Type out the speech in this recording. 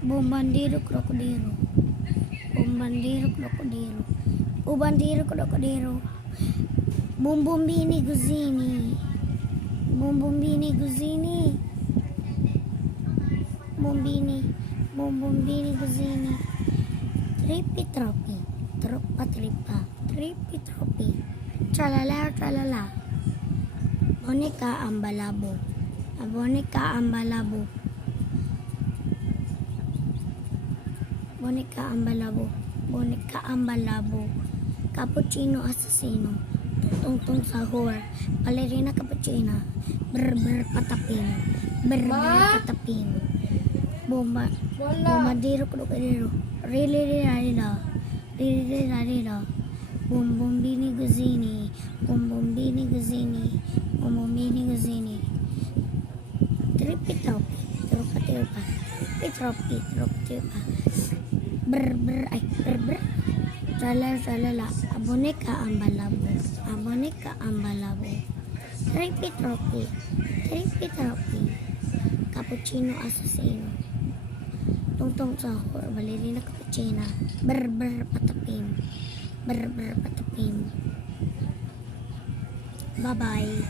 Bombardiro krokodilo. Bombardiro krokodilo. Bombardiro krokodilo. Bombombini guzini. Bombombini guzini. Bombombini guzini. Tripi tropi. Tropa tripa. Tripi tropi. Tralala tralala. Boneka ambalabo. Boneka ambalabo. Boneka ambalabo. Boneka ambalabo. Cappuccino assassino. Tungtong sahur. Ballerina cappuccina. Brr patapin. Brr patapin. Bombardiro krokodilo. Rili rarida. Bombombini guzini. Bombombini guzini. Bombombini guzini. Tripi tropi. Tropa tripa. Tripi tropa. Brr. Tralala. Aboneka ambalabo. Aboneka ambalabo. Tripi tropi. Cappuccino assassino. Tungtong sahur. Ballerina cappuccina. Brr patapin. Brr patapin. Bye-bye.